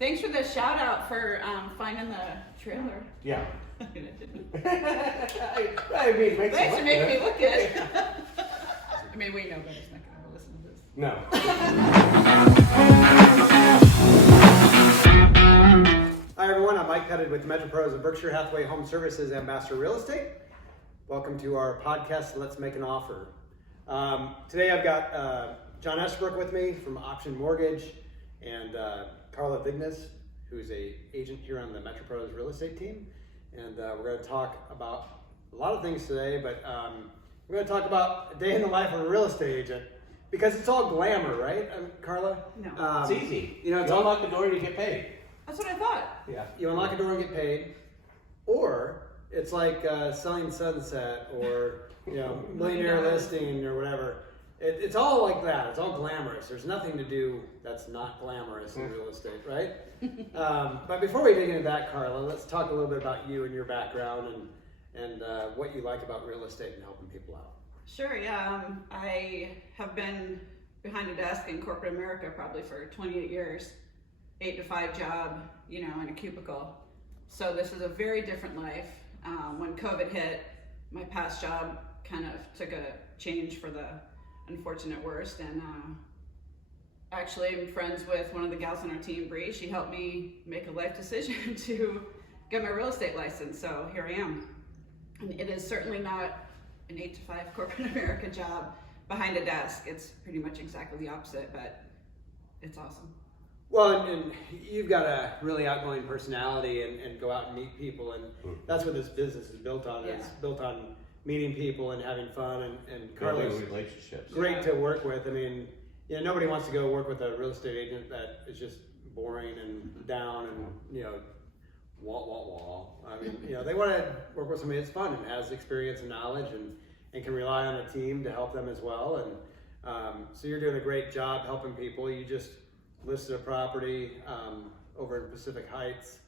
Thanks for the shout out for finding the trailer. Yeah. I didn't. I mean, Thanks for making me look good. I mean, we know Betty's not going to listen to this. No. Hi everyone, I'm Mike Pettid with Metro Pros of Berkshire Hathaway Home Services Ambassador Real Estate. Welcome to our podcast, Let's Make an Offer. Today I've got John Esbrook with me from Option Mortgage and Carla Vigness, who's an agent here on the Metro Pros Real Estate team. And we're going to talk about a lot of things today, but we're going to talk about a day in the life of a real estate agent because it's all glamour, right, Carla? No. It's easy. You know, You unlock the door and you get paid. That's what I thought. Yeah. You unlock a door and get paid, or it's like selling Sunset or millionaire listing or whatever. It's all like that. It's all glamorous. There's nothing to do that's not glamorous in real estate, right? But before we dig into that, Carla, let's talk a little bit about you and your background and what you like about real estate and helping people out. Sure, yeah. I have been behind a desk in corporate America probably for 28 years, 8 to 5 job, in a cubicle. So this is a very different life. When COVID hit, my past job kind of took a change for the unfortunate worst, and actually I'm friends with one of the gals on our team, Bree. She helped me make a life decision to get my real estate license, so here I am. And it is certainly not an 8 to 5 corporate America job behind a desk. It's pretty much exactly the opposite, but it's awesome. Well, and you've got a really outgoing personality and go out and meet people, and that's what this business is built on. Yeah. It's built on meeting people and having fun, and Carla's Building relationships. great to work with. I mean, nobody wants to go work with a real estate agent that is just boring and down and, wah. I mean, they want to work with somebody that's fun and has experience and knowledge and can rely on a team to help them as well. And so you're doing a great job helping people. You just listed a property over in Pacific Heights,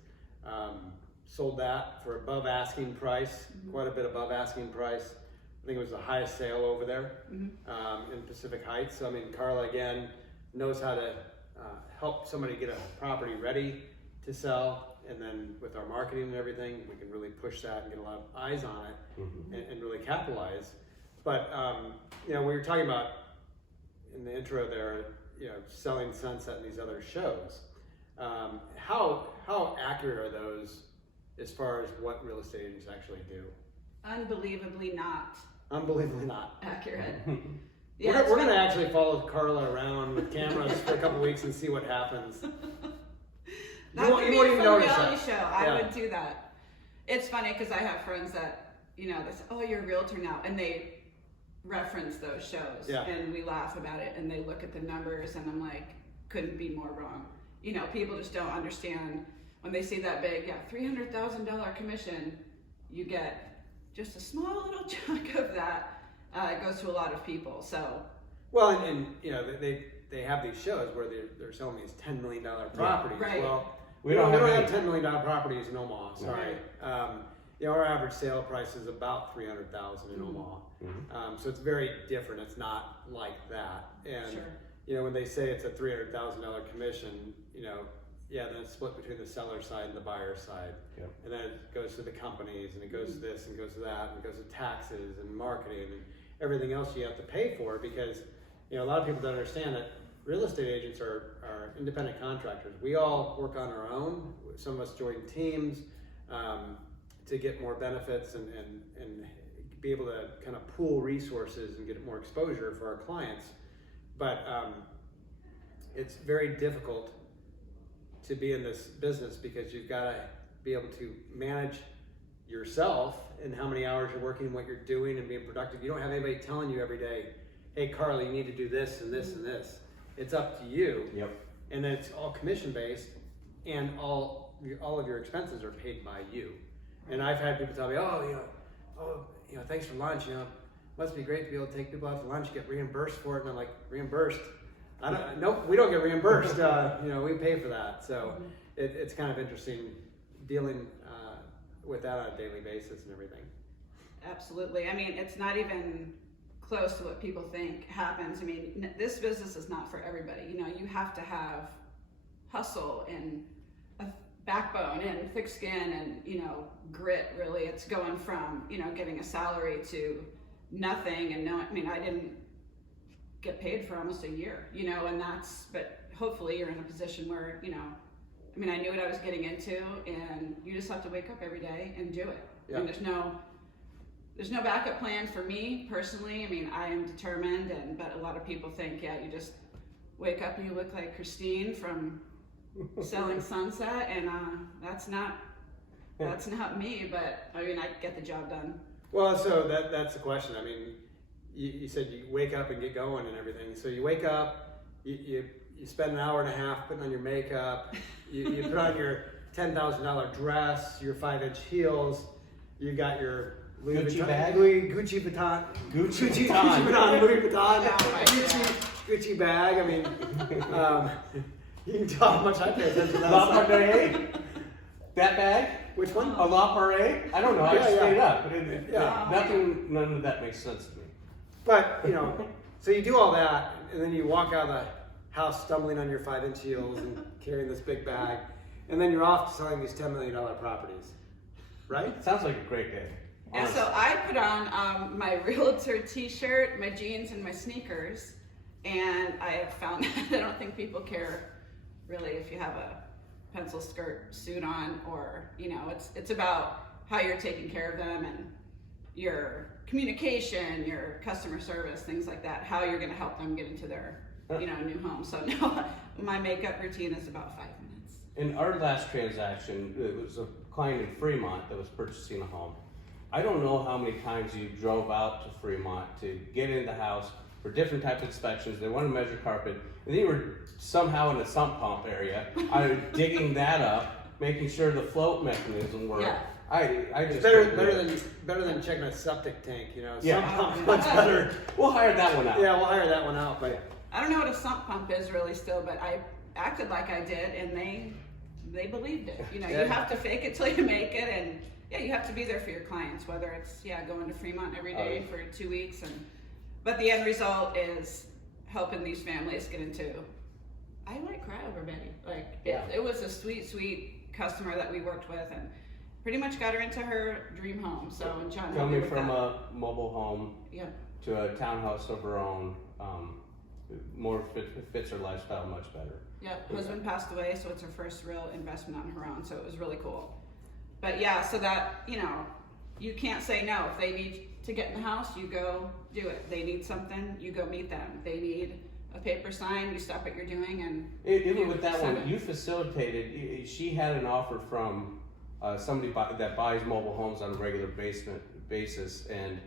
sold that for above asking price, quite a bit above asking price. I think it was the highest sale over there in Pacific Heights. So, I mean, Carla, again, knows how to help somebody get a property ready to sell. And then with our marketing and everything, we can really push that and get a lot of eyes on it and really capitalize. But, we were talking about in the intro there, selling Sunset and these other shows. How accurate are those as far as what real estate agents actually do? Unbelievably not Unbelievably not. accurate. We're going to actually follow Carla around with cameras for a couple weeks and see what happens. That would be won't a even fun notice reality that. show. I Yeah. would do that. It's funny because I have friends that, they say, oh, you're a realtor now. And they reference those shows. Yeah. And we laugh about it and they look at the numbers and I'm like, couldn't be more wrong. People just don't understand when they see that big, $300,000 commission, you get just a small little chunk of that. It goes to a lot of people. So. Well, and they have these shows where they're selling these $10 million properties. Yeah, right. Well, We don't have any. $10 million properties in Omaha. Sorry. Our average sale price is about $300,000 in Omaha. So it's very different. It's not like that. And Sure. when they say it's a $300,000 commission, then it's split between the seller side and the buyer side. Yep. And then it goes to the companies, and it goes to this, and goes to that, and it goes to taxes and marketing and everything else you have to pay for, because a lot of people don't understand that real estate agents are independent contractors. We all work on our own. Some of us join teams to get more benefits and be able to kind of pool resources and get more exposure for our clients. But it's very difficult to be in this business because you've got to be able to manage yourself and how many hours you're working, what you're doing, and being productive. You don't have anybody telling you every day, hey, Carla, you need to do this and this and this. It's up to you. Yep. And then it's all commission based, and all of your expenses are paid by you. And I've had people tell me, thanks for lunch. Must be great to be able to take people out to lunch, get reimbursed for it. And I'm like, reimbursed? Nope, we don't get reimbursed. We pay for that. So it's kind of interesting dealing with that on a daily basis and everything. Absolutely. I mean, it's not even close to what people think happens. I mean, this business is not for everybody. You have to have hustle and backbone and thick skin and, you know, grit. Really, it's going from, you know, getting a salary to nothing. And no, I mean, I didn't get paid for almost a year, you know, and but hopefully you're in a position where, you know, I mean, I knew what I was getting into, and you just have to wake up every day and do it. Yeah. I mean, there's no backup plan for me personally. I mean, I am determined, but a lot of people think, yeah, you just wake up and you look like Christine from Selling Sunset, and that's not me. But I mean, I get the job done. Well, so that's the question. I mean, you said you wake up and get going and everything. So you wake up, you spend an hour and a half putting on your makeup, you put on your $10,000 dress, your 5-inch heels, you got your Gucci Vuitton, Gucci bag. I mean, you can tell how much I pay attention to that. La Parade? That bag? Which one? A La Parade? I don't know. I Yeah, just yeah. made it up. But none of that makes sense to me. But, you know, so you do all that, and then you walk out of the house stumbling on your 5-inch heels and carrying this big bag, and then you're off to selling these $10 million properties, right? Sounds like a great day. And so I put on my realtor t-shirt, my jeans, and my sneakers, and I have found that I don't think people care really if you have a pencil skirt suit on, or, you know, it's about how you're taking care of them and your communication, your customer service, things like that, how you're going to help them get into their, you know, new home. So no, my makeup routine is about 5 minutes. In our last transaction, it was a client in Fremont that was purchasing a home. I don't know how many times you drove out to Fremont to get in the house for different type of inspections. They want to measure carpet, and then you were somehow in a sump pump area. I was digging that up, making sure the float mechanism worked. Yeah. I just better than checking a septic tank, you know. Yeah. Sump pump, much better. We'll hire that one out. Yeah, we'll hire that one out. But I don't know what a sump pump is really still, but I acted like I did, and they believed it. You know, Yeah. you have to fake it till you make it, and yeah, you have to be there for your clients, whether it's going to Fremont every day for 2 weeks, but the end result is helping these families get into. I like cry over Betty. Like it was a sweet customer that we worked with, and pretty much got her into her dream home. So John, coming from a mobile home yeah. to a townhouse of her own, more fits her lifestyle much better. Yeah, husband passed away, so it's her first real investment on her own, so it was really cool. But yeah, so that, you know, you can't say no. If they need to get in the house, you go do it. They need something, you go meet them. They need a paper sign, you stop what you're doing, and Even with that one, you facilitated, she had an offer from somebody that buys mobile homes on a regular basis, and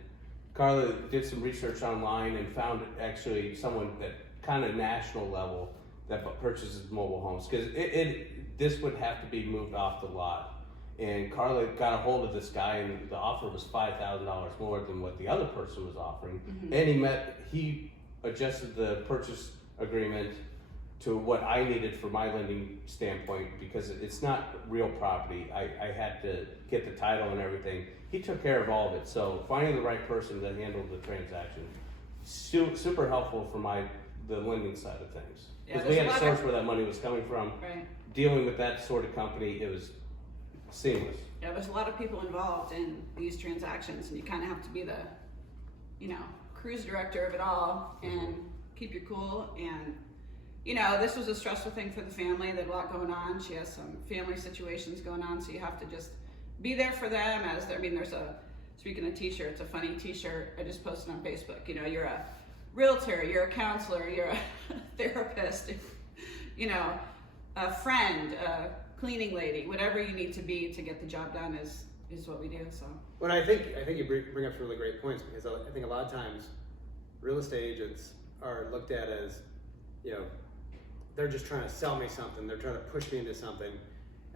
Carla did some research online and found actually someone at kind of national level that purchases mobile homes, because this would have to be moved off the lot. And Carla got a hold of this guy, and the offer was $5,000 more than what the other person was offering. Mm-hmm. And he adjusted the purchase agreement to what I needed for my lending standpoint, because it's not real property. I had to get the title and everything. He took care of all of it. So finding the right person that handled the transaction, super helpful for the lending side of things. Because we had a source where that money was coming from. Right. Dealing with that sort of company, it was seamless. Yeah, there's a lot of people involved in these transactions, and you kind of have to be the, you know, cruise director of it all and keep your cool. And, you know, this was a stressful thing for the family. They had a lot going on. She has some family situations going on, so you have to just be there for them. Speaking of t-shirts, a funny t-shirt I just posted on Facebook. You know, you're a realtor, you're a counselor, you're a therapist, you know, a friend, a cleaning lady, whatever you need to be to get the job done is what we do. So. Well, I think you bring up some really great points, because I think a lot of times real estate agents are looked at as, you know, they're just trying to sell me something. They're trying to push me into something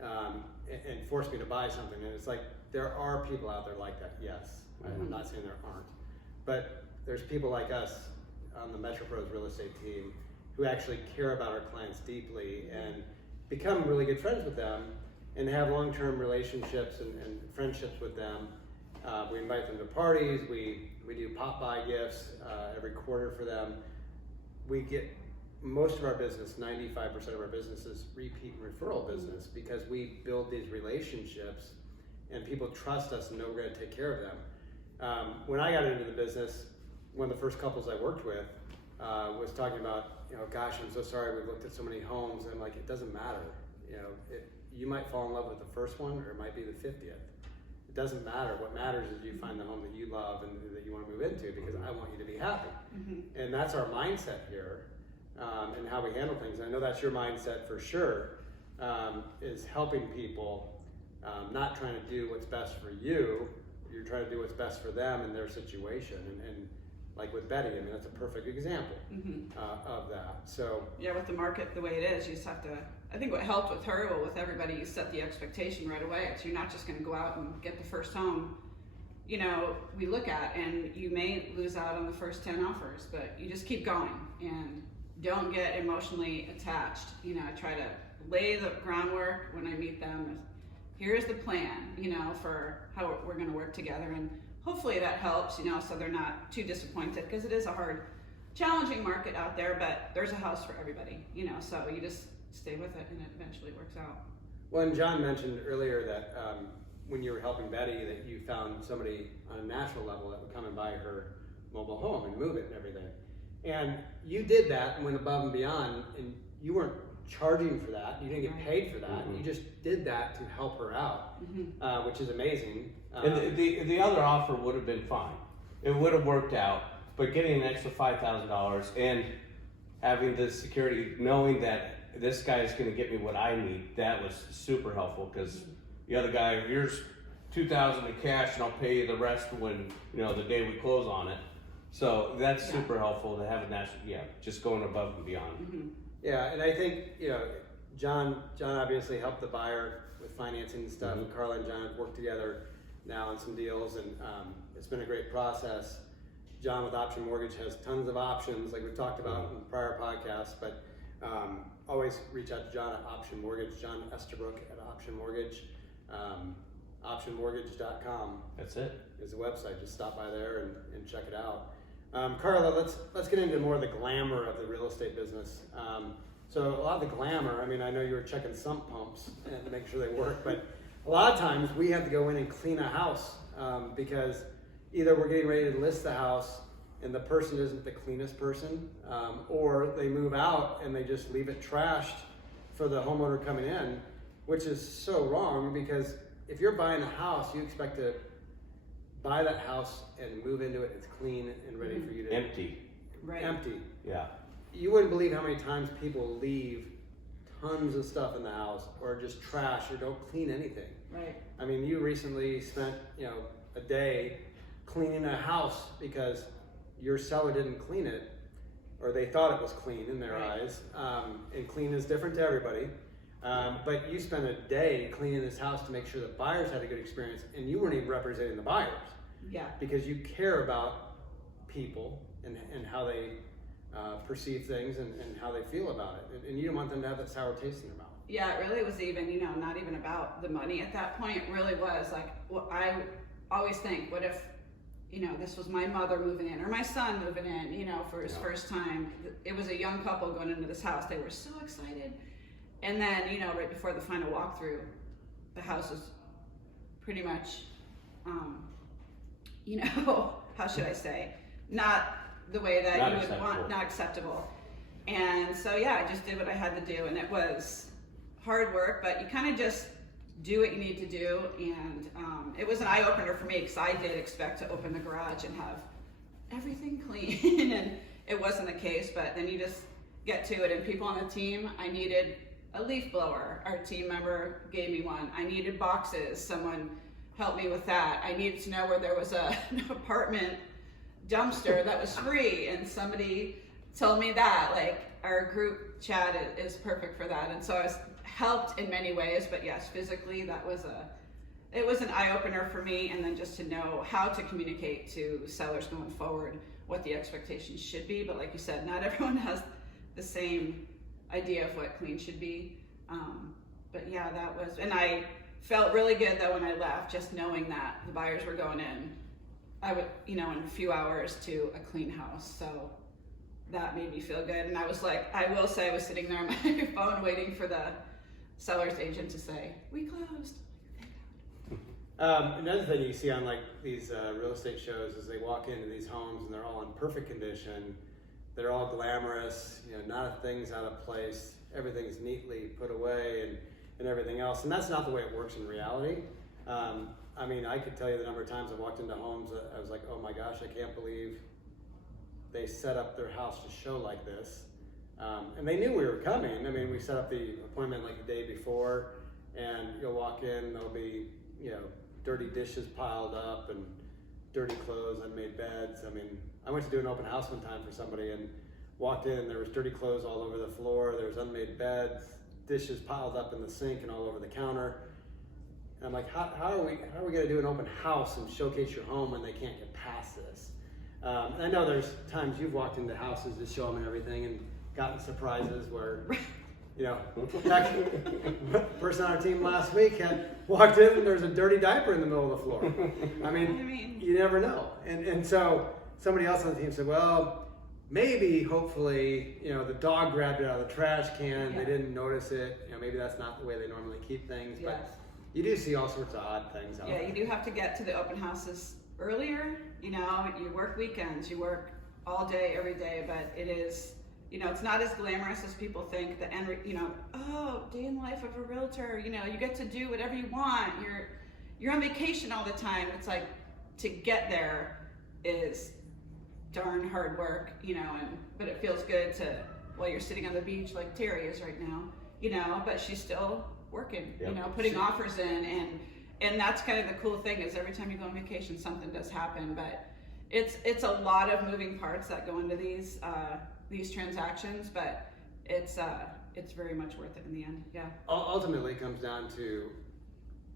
and force me to buy something. And it's like, there are people out there like that. Yes, I'm not saying there aren't, but there's people like us on the Metro Pros real estate team who actually care about our clients deeply and become really good friends with them and have long-term relationships and friendships with them. We invite them to parties. We do pop-by gifts every quarter for them. We get most of our business, 95% of our business is repeat and referral business because we build these relationships and people trust us and know we're going to take care of them. When I got into the business, one of the first couples I worked with was talking about, gosh, I'm so sorry, we've looked at so many homes. And I'm like, it doesn't matter. You might fall in love with the first one or it might be the 50th. It doesn't matter. What matters is you find the home that you love and that you want to move into because I want you to be happy. And that's our mindset here and how we handle things. And I know that's your mindset for sure, is helping people, not trying to do what's best for you. You're trying to do what's best for them and their situation. And like with Betty, I mean, that's a perfect example of that. So yeah, with the market the way it is, you just have to, I think what helped with her, well, with everybody, you set the expectation right away. So you're not just going to go out and get the first home, we look at, and you may lose out on the first 10 offers, but you just keep going and don't get emotionally attached. I try to lay the groundwork when I meet them. Here's the plan, for how we're going to work together. And hopefully that helps, so they're not too disappointed because it is a hard, challenging market out there, but there's a house for everybody, so you just stay with it and it eventually works out. Well, and John mentioned earlier that when you were helping Betty that you found somebody on a national level that would come and buy her mobile home and move it and everything. And you did that and went above and beyond, and you weren't charging for that. You didn't get paid for that. You just did that to help her out, which is amazing. And the other offer would have been fine. It would have worked out, but getting an extra $5,000 and having the security, knowing that this guy is going to get me what I need, that was super helpful because the other guy, here's $2,000 in cash and I'll pay you the rest when, the day we close on it. So that's super helpful to have a national, just going above and beyond. Yeah, and I think, John obviously helped the buyer with financing and stuff. And Carla and John have worked together now on some deals, and it's been a great process. John with Option Mortgage has tons of options, like we've talked about in prior podcasts, but always reach out to John at Option Mortgage, John Estabrook at Option Mortgage. Optionmortgage.com. That's it. Is the website. Just stop by there and check it out. Carla, let's get into more of the glamour of the real estate business. So a lot of the glamour, I mean, I know you were checking sump pumps and to make sure they work, but a lot of times we have to go in and clean a house because either we're getting ready to list the house and the person isn't the cleanest person, or they move out and they just leave it trashed for the homeowner coming in, which is so wrong because if you're buying a house, you expect to buy that house and move into it. It's clean and ready for you to empty. Right. Empty. Yeah. You wouldn't believe how many times people leave tons of stuff in the house or just trash or don't clean anything. Right. I mean, you recently spent, a day cleaning a house because your seller didn't clean it or they thought it was clean in their eyes. And clean is different to everybody. But you spent a day cleaning this house to make sure the buyers had a good experience, and you weren't even representing the buyers. Yeah. Because you care about people and how they perceive things and how they feel about it, and you don't want them to have that sour taste in their mouth. Yeah, it really was even, not even about the money at that point. It really was like, I always think, what if, this was my mother moving in or my son moving in, for his first time. It was a young couple going into this house. They were so excited. And then, right before the final walkthrough, the house was pretty much, how should I say, not the way that you would want, not acceptable. And so, I just did what I had to do, and it was hard work, but you kind of just do what you need to do. And it was an eye-opener for me because I did expect to open the garage and have everything clean, and it wasn't the case. But then you just get to it, and people on the team, I needed a leaf blower. Our team member gave me one. I needed boxes. Someone helped me with that. I needed to know where there was an apartment dumpster that was free, and somebody told me that. Like, our group chat is perfect for that. And so I was helped in many ways, but yes, physically it was an eye-opener for me. And then just to know how to communicate to sellers going forward what the expectations should be. But like you said, not everyone has the same idea of what clean should be. But that was, and I felt really good though when I left, just knowing that the buyers were going in, I would, in a few hours to a clean house. So that made me feel good. And I was like, I will say I was sitting there on my phone waiting for the seller's agent to say, we closed. Another thing you see on like these real estate shows is they walk into these homes and they're all in perfect condition. They're all glamorous, not a thing's out of place. Everything's neatly put away and everything else. And that's not the way it works in reality. I mean, I could tell you the number of times I walked into homes that I was like, oh my gosh, I can't believe they set up their house to show like this. And they knew we were coming. I mean, we set up the appointment like the day before, and you'll walk in, there'll be, dirty dishes piled up and dirty clothes, unmade beds. I mean, I went to do an open house one time for somebody and walked in, there was dirty clothes all over the floor, there was unmade beds, dishes piled up in the sink and all over the counter. And I'm like, how are we going to do an open house and showcase your home when they can't get past this? And I know there's times you've walked into houses to show them and everything and gotten surprises where, person on our team last week had walked in and there's a dirty diaper in the middle of the floor. I mean, you never know. And so somebody else on the team said, well, maybe, hopefully, the dog grabbed it out of the trash can. They didn't notice it. Maybe that's not the way they normally keep things. Yes. But you do see all sorts of odd things out there. Yeah, you do have to get to the open houses earlier. You work weekends, you work all day, every day, but it is, it's not as glamorous as people think. The end, day in the life of a realtor, you get to do whatever you want. You're on vacation all the time. It's like, to get there is darn hard work, but it feels good while you're sitting on the beach like Terry is right now, but she's still working, putting offers in, and that's kind of the cool thing is every time you go on vacation, something does happen, but it's a lot of moving parts that go into these transactions, but it's very much worth it in the end. Yeah. Ultimately, it comes down to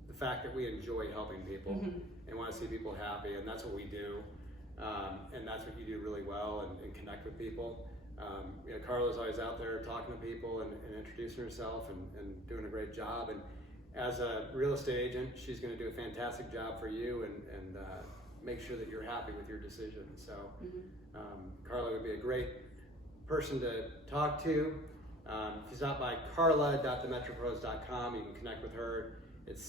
the fact that we enjoy helping people and want to see people happy, and that's what we do. And that's what you do really well and connect with people. Carla's always out there talking to people and introducing herself and doing a great job. And as a real estate agent, she's going to do a fantastic job for you and make sure that you're happy with your decision. So Carla would be a great person to talk to. If you stop by carla.themetropros.com, you can connect with her. It's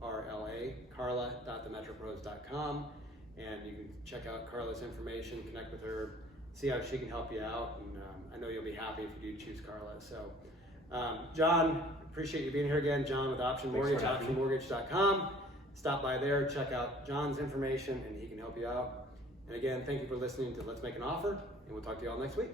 CARLA, carla.themetropros.com. And you can check out Carla's information, connect with her, see how she can help you out. And I know you'll be happy if you do choose Carla. So, John, appreciate you being here again. John with Option Mortgage, optionmortgage.com. Stop by there, check out John's information, and he can help you out. And again, thank you for listening to Let's Make an Offer, and we'll talk to you all next week.